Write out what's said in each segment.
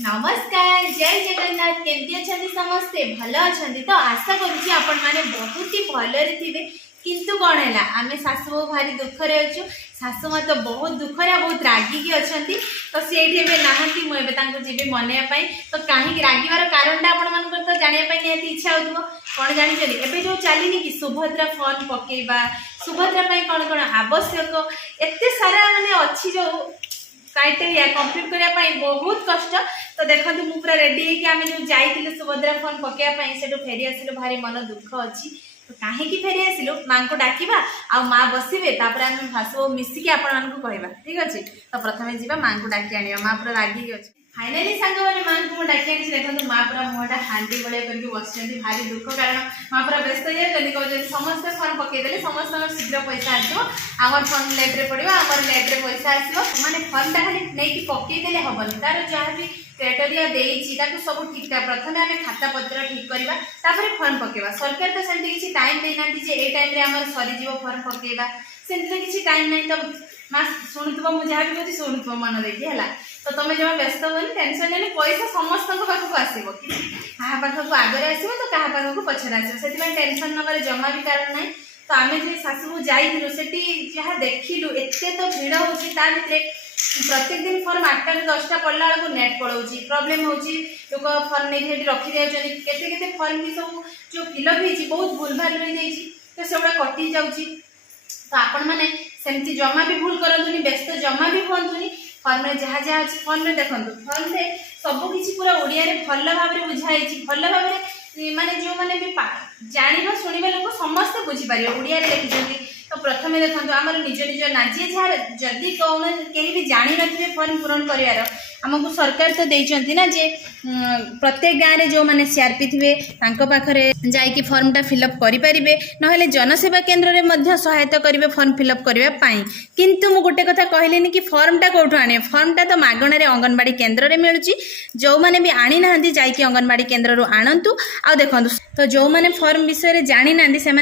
नमस्कार जय जगन्नाथ केमती अच्छा समस्ते भल अच्छा तो आशा करुँच आपण मैंने बहुत ही भलरे थे किंतु कौन है आम शाशु बहु भारी दुखरे अच्छु शाशु माँ तो बहुत दुखरे बहुत रागिकी अच्छा तो सी नहांती मुझे जी मनवाई तो कहीं रागिबार कारण आपण तो जानापी निहती इच्छा हो कौन जानते एवं जो चलनी कि सुभद्रा फॉर्म पकेबा सुभद्रा कौन कौन आवश्यक एत सारा माने अच्छी जो क्राइटेरिया कंप्लीट करने बहुत कष्ट तो देखो मुझे पूरा रेडी आम जो जाइए सुभद्रा फॉर्म पकेवाई से फेरी आसिलु भारी मन दुख अच्छी तो कहीं फेरी आसिलु माँ को डाकिबा आ माँ बसवे आम भाषो मिसिकी आपण कहवा ठीक अच्छे तो प्रथम जी माँ को डाकी आने माँ पूरा रागिकी अच्छी फाइनाली सांग मैंने माँ को डाकी आनी देखो माँ पूरा मुहटा हांडी बड़े करके बस भारी दुख कारण माँ पूरा व्यस्त जाती कहते समस्त फॉर्म पकईदे समस्त शीघ्र पैसा आसो आमर फॉर्म लेट्रे पड़ो आमर लेट्रे पैसा आसो माने फॉर्मटा खाली नहीं पकईदे हेनी तार जहाँ भी क्राइटेरिया देती सब ठीक ठाक प्रथम आम खाता पत्र ठीक करवा फॉर्म पकेवा सरकार तो सेमती किसी टाइम देना ये टाइम आम सरीज फॉर्म पकेवा सेमती किसी टाइम नहीं तो माँ शुणुव मुझे जहाँ भी कहती शुणुव मन देखी है तो तुम जमा व्यस्त हो टेंशन नहीं पैसा समस्त पाखक आसो कि क्या पाखक आगे आसो तो क्या पाखक पचर आसो से टेंशन नबार जमा भी कारण ना तो आम जो शाशु जाइलु से जहाँ देखिलु एत तो भिड़ हो प्रत्येक दिन फॉर्म 8टा ରୁ 10ଟା पढ़ला बेलू नेट पड़ोची प्रॉब्लम होची लोक फॉर्म नहीं रखी दिखाई केते फॉर्म भी सब जो फिलअप होती बहुत भूल भाल रही जाइए तो से कटि जाऊँगी तो आपण मैंने सेमती जमा भी भूल करतुनी व्यस्त जमा भी हूँ फॉर्म में जहाँ जहाँ अच्छी फॉर्म में देखो फॉर्म में सबकि पूरा ओडिया भल भाव में बुझाई भल भाव में माने जो मैंने भी जाना शुणा लोग समस्ते बुझीपारे ओडिया लिखिं तो प्रथम देखो आम निज निज ना जी जहाँ जदि कौन कहीं भी जानी थे फॉर्म पूरण कर आमको सरकार तो देती ना जे प्रत्येक गाँव में जो मैंने सीआरपी थे पाखे जाकि फॉर्मटा फिलअप करेंगे ना जनसेवा केन्द्र में सहायता करेंगे फॉर्म फिलअप करने किंतु मु गोटे कथा कहली कि फॉर्मटा कौटू आने फॉर्मटा तो मागणारे अंगनवाड़ी केन्द्र में मिलूँ जो मैंने भी आनी ना जाकि अंगनवाड़ी केन्द्र आणतु आ देखु तो जो मैंने फॉर्म विषय जानी ना से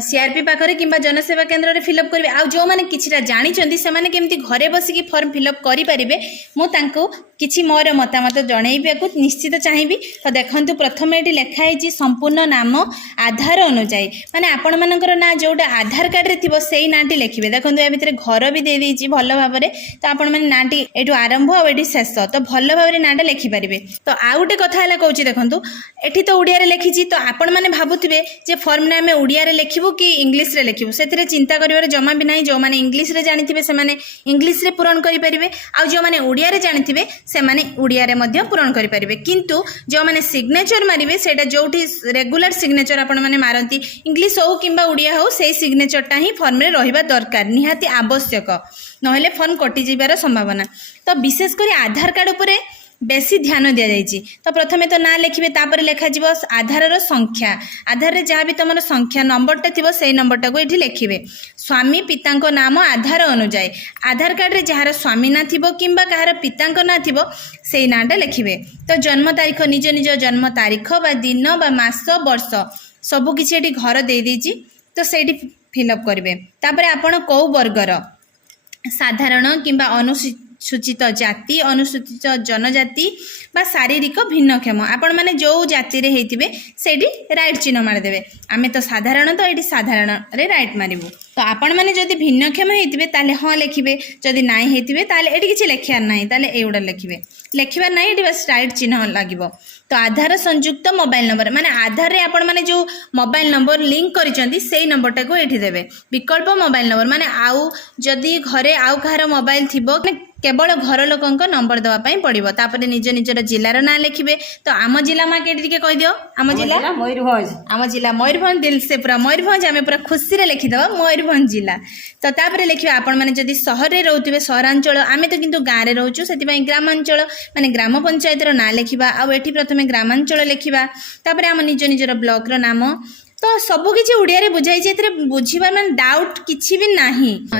सीआरपी पाखे कि जनसेवा केन्द्र में फिलअप करेंगे आ जो मैंने किछिटा जानी से केमती घरे बसिकी फॉर्म फिलअप करेंगे मुझे किसी मोर मतामत जनइबा को निश्चित चाहिए तो देखो प्रथम ये लिखाई संपूर्ण नाम आधार अनुजाई माने आपण मानकर ना जोटा आधार कार्ड रे थिबो सेही नाटी लिखिबे देखो या भितर घर भी दे देइछि भल भाव में तो आपण माने नाटी एटू आरंभ आ एटी शेष तो भल भाव में नाटा लिखि पारिबे तो आ गोटे कथा हला कहूछि देखंतु एठी तो ओडिया रे लिखिछि तो आपण माने भाबुथिबे जे फॉर्म ने आमे ओडिया रे लिखिबो कि इंग्लिश रे लिखिबो सेथिरे चिंता करिवार जमा भी नाही जो माने इंग्लिश रे जानिथिबे से माने इंग्लिश रे पूरण करि परिबे आ जो माने ओडिया रे जानिथिबे से माने ओडिया रे मध्य पूरण करि परिबे किंतु जो माने सिग्नेचर मारिबे सेटा जोठी रेगुलर सिग्नेचर आपण माने मारंती इंग्लिश हो किंबा ओडिया हो सेही सिग्नेचरटा ही फॉर्म रे रहिबा दरकार निहाती आवश्यक नहेले फॉर्म कटि जिबार संभावना तो विशेष करी आधार कार्ड उपरे बेसी ध्यान दि जाइए तो प्रथमे तो ना लिखिबे तापर लेखा जीव आधार संख्या आधार रे जहाँ भी तुम संख्या नंबरटा थी से नंबरटा को ये लिखिबे स्वामी पिता नाम आधार अनुजाई आधार कार्ड रे जार स्वामी ना थी किंबा कहार पिता ना थी से नाटा लिखिबे तो जन्म तारीख निज निज जन्म तारीख बा दिन बा मास वर्ष सबकिछि एटी घर दे देइछि तो सेठी फिलअप करेंगे तापर आपण कौ वर्गर साधारण किंबा अनुसूचित जाति अनुसूचित जनजाति बा शारीरिक भिन्नक्षम आपण माने जो जाति रे हेतिबे सेठी राइट चिन्ह मारदेबे आमे तो साधारण तो ये साधारण रे राइट मारिबु तो आपण माने जदि भिन्नक्षम हेतिबे ताले हाँ लिखिबे जदि नाई हेतिबे ताले एठी किछि लेखियार नाही ताले एउडा लिखिबे लेखिबार नाही एठी बस राइट चिन्ह लागिबो तो आधार संयुक्त मोबाइल नंबर माने आधार रे आपण माने जो मोबाइल नंबर लिंक करिसंती सेही नंबरटा को एठी देबे विकल्प मोबाइल नंबर माने आउ जदि घरे आउ कहार मोबाइल थिबो केवल घर लोकंक नंबर देवाई पड़ो तापर निज निजर जिलार ना लिखिबे तो आम जिला माँ के कह दियो आम जिला मयूरभंज आम जिला मयूरभंज दिल से पूरा मयूरभंज आम पूरा खुशी रे लिखिदेवा मयूरभंज जिला तो तापर लिखिबे आपण माने जदि शहर रे रहउथिबे सहरांचल आमे तो किंतु गाँव रे रहउछु सेति ग्रामांचल माने ग्राम पंचायत रो ना लिखिबा आ एठी प्रथमे ग्रामांचल लिखिबा तापर आम निज निजर ब्लॉक रो नाम तो सबकि ओडिया बुझाई बुझा मैं डाउट किसी भी ना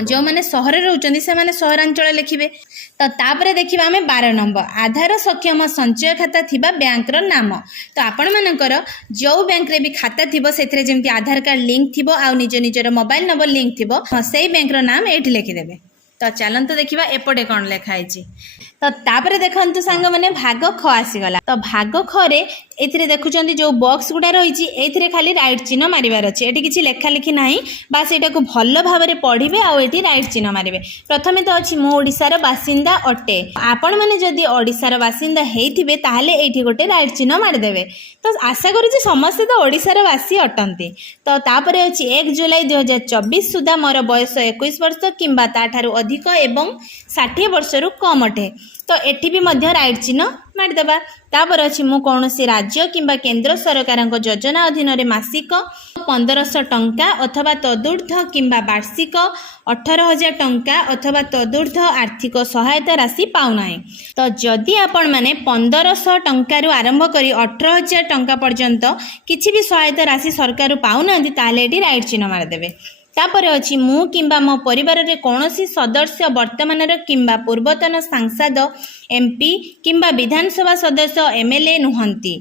जो मैंने सहर रोचंदी से माने सहरांचल लिखिबे तो तापर देखिबा आमे 12 नंबर आधार सक्षम संचय खाता थिबा बैंक रो नाम तो आपण मानकर जो बैंक रे भी खाता थिबो सेथिरे जेमति आधार कार्ड लिंक थिबो आ निज निजर मोबाइल नंबर लिंक थिबो सेही बैंक रो नाम एठी लिखि देबे तो चलंत देखिबा एपटे कोन लेखा आइछि तो तापर देखु सांग मैंने भाग ख आसीगला तो भाग खरे ए देखुं जो बॉक्स गुड़ा रही है खाली राइट चिन्ह मारिबार अच्छे ये किसी लेखा लिखी ना बास यहाँ भल भाव में पढ़े आउ राइट चिन्ह मारे प्रथम तो अच्छी मो ओडिशार बासिंदा अटे आपण मैंने जदि ओडिशार बासिंदा होइथिबे ताहले एठी गोटे राइट चिन्ह मारिदेवे तो आशा करूँ समस्ते तो ओडिशार बासी अटंती तो तापर अच्छी 1 जुलाई 2024 सुधा मोर बयस 21 वर्ष किंबा ताठारु अधिक एवं 60 वर्ष रु कम अटे तो एठी भी मध्य राइट चिन्ह मारिदेबा तापर अच्छी मु कौनसी राज्य किंबा केंद्र सरकार योजना अधीन रे मासिक 1500 टंका अथवा तदूर्ध किंबा वार्षिक 18,000 टंका अथवा तदूर्ध आर्थिक सहायता राशि पाउना तो जदि आपण माने 1500 टंकार आरंभ करी 18,000 टंका पर्यंत किसी भी सहायता राशि सरकार पाउना ताहले एटी राइट चिन्ह मारिदेबे तापर अच्छी मु किंबा मो परिवार रे कौनसी सदस्य वर्तमान किंबा पूर्वतन सांसद एमपी किंबा विधानसभा सदस्य एमएलए नुहंती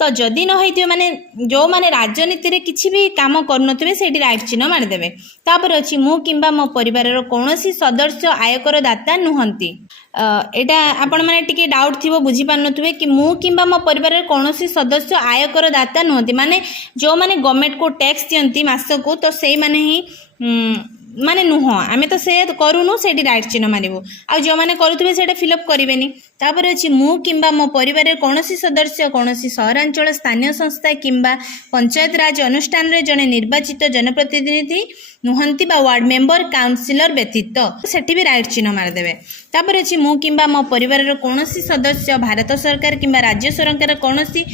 तो जदि न होइथिबे माने जो माने राजनीति रे किछि भी काम करनथिबे सेठी राइट चिन्ह मारिदेबे तापर अच्छी मु किंबा मो परिवार रो कौनसी सदस्य आयकर दाता नुहंती एटा आपण माने टिके डाउट थिबो बुझी पारनथिबे कि मु किंबा मो परिवार रो कौनसी सदस्य आयकर दाता नुहंती माने जो माने गवर्नमेंट को टैक्स दियंती मासको तो सेई माने ही माने नुह आमे तो से करूनु सेठी राइट चिन्ह मारिबो आ जो माने करूथिबे सेटा फिलअप करिवेनी तापर अछि मु किंबा मो परिवार कौनसी सदस्य कौनसी सहरांचल स्थानीय संस्था किंबा पंचायत राज अनुष्ठान रे जने निर्वाचित जनप्रतिनिधि नुहंती बा वार्ड मेंबर काउंसिलर व्यतीत सेठी भी राइट चिन्ह मारिदेबे तापर अछि मु किंबा मो परिवार कौनसी सदस्य भारत सरकार किंबा राज्य सरकार कौनसी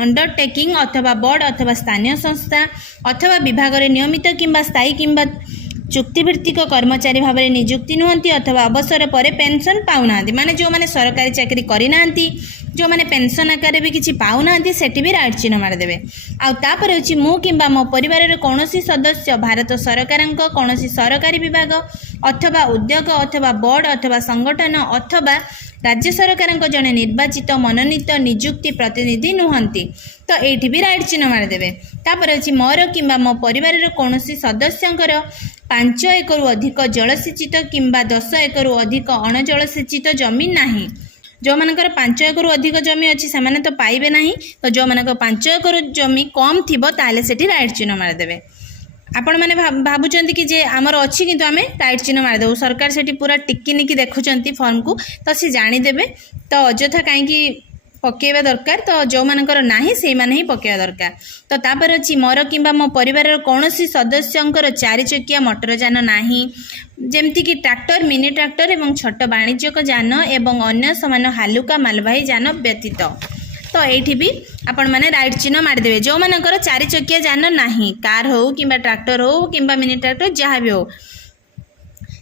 अंडरटेकिंग अथवा बोर्ड अथवा स्थानीय संस्था अथवा विभाग रे नियमित किंबा स्थायी किंबा चुक्तिभित्तिक कर्मचारी भाव में नियुक्ति नुहंती अथवा अवसर पर पेंशन पाउना माने जो माने सरकारी चाकरी करिना जो माने पेंशन आकार भी किसी पाउना सेठी भी राइट चिन्ह मारिदेबे आ तापर अछि मु किंबा मो परिवार कौनसी सदस्य भारत सरकार कौनसी सरकारी विभाग अथवा उद्योग अथवा बोर्ड अथवा संगठन अथवा राज्य सरकार जड़े निर्वाचित मनोनीत नियुक्ति प्रतिनिधि नुहंती तो ये भी राइट चिन्ह मारिदेबे तापर अछि मोर किंबा मो परिवार कौनसी सदस्यंकर 5 एकरु अधिक जलसेचित किंबा 10 एकरु अधिक अणजलसेचित जमी नाही जो मानकर 5 एकरु अधिक जमी अच्छी से तो पाइबे नहीं तो जो मानक 5 एकरु जमी कम थिबो ताले सेठी राइट चिन्ह मारिदेबे आपण मैंने भावुंट कि जे आमर अच्छी किंतु आमे राइट चिन्ह मारिदेबू सरकार सेठी पूरा टिकी निकी देखुंट फॉर्म को तो सी जानीदेवे तो अଯଥା कहीं पकेवा दरकार तो जो मानकर नाही से माने ही पकेवा दरकार तो तापर अछि मोर किंबा मो परिवार कौनसी सदस्यंकर 4 चकिया मोटर जान नाही जेमती कि ट्रैक्टर मिनी ट्रैक्टर एवं छोट वाणिज्यिक जान एवं अन्य समान हालुका मालवाही जान व्यतीत तो ये भी आपण मैंने राइट चिन्ह मारिदेवे जो मानकर 4 चकिया जान नाही कार हो कि ट्रैक्टर हो कि मिनी ट्रैक्टर जहाँ भी हो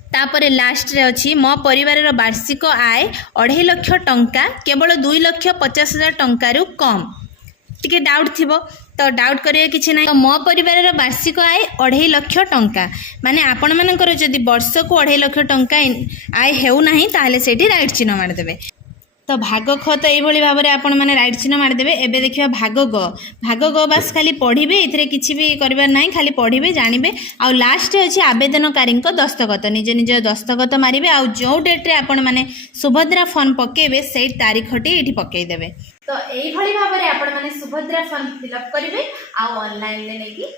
तापर लास्ट रे अछि मो परिवार वार्षिक आय 2.5 लाख टंका केवल 2,50,000 टंकारु कम टिके डाउट थिबो तो डाउट करिए किछि नै तो मो परिवार वार्षिक आय 2.5 लाख टंका माने आपण मानकर जदि वर्ष को 2.5 लाख टंका आय हेउ नाही ताहले सेठी राइट चिन्ह मारिदेबे तो भाग ख तो यही भाव में आपण मैंने राइट चिन्ह मारिदेवे एबे देखिए भाग ग बास खाली पढ़े ये किसी भी करार ना खाली पढ़े जानवे आउ लास्ट अच्छे आवेदनकारी दस्तखत निज निज दस्तखत मारे आउ जो डेट्रे आपण मैंने सुभद्रा फॉर्म पकेबे से तारीखटी ये पकईदेवे तो यही भाव में आपण मैंने सुभद्रा फॉर्म फिलअप करेंगे आउ ऑनलाइन नहीं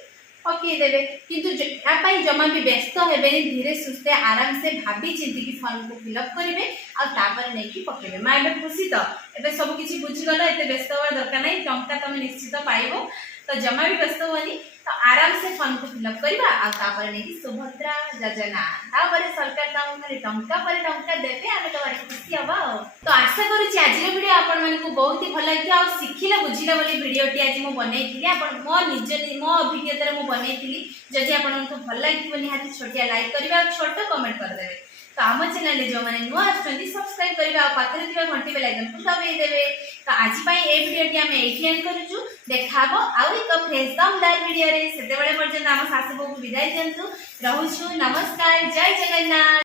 पकईदेवे किंतु यापाई जमा भी व्यस्त हेबे धीरे सुस्थे आराम से भाभी चिंती की फॉर्म को फिलअप करेंगे आपर नहीं पकेबे मैं एबे खुशी तो एबे सब किछि बुझीगला एते व्यस्त होवा दरकार नहीं टंका तुम निश्चित पाइबो तो जमा भी व्यस्त होनी तो आराम से फॉर्म को फिलअप करबा आ तापर नहीं सुभद्रा योजना तापर सरकार ताऊ खाली टंका पर टंका देबे आमे तो बड़ी खुशी हबा तो आशा करूची आज वीडियो आपण मन को बहुत ही भल लागियो आ सिखिला बुझिला बोली वीडियो टी आज मु बनैथिली आपण मो निज मो अभिज्ञता रे मु बनैथिली जदि आपण को भल लागिबो निहाती छोटिया लाइक करबा छोटो कमेंट कर देबे तो आम चैनल जो मैंने नुआ सब्सक्राइब करवा पाखरे थिबा घंटी बेल आइकन को दबाई देबे तो आज पई ए वीडियो टी हम एठी एंड करूछु देखाबो आउ एक फ्रेश दमदार वीडियो रे सेते बेले पर्यंत हम सासु को विदाई देंतु रहूछु नमस्कार जय जगन्नाथ।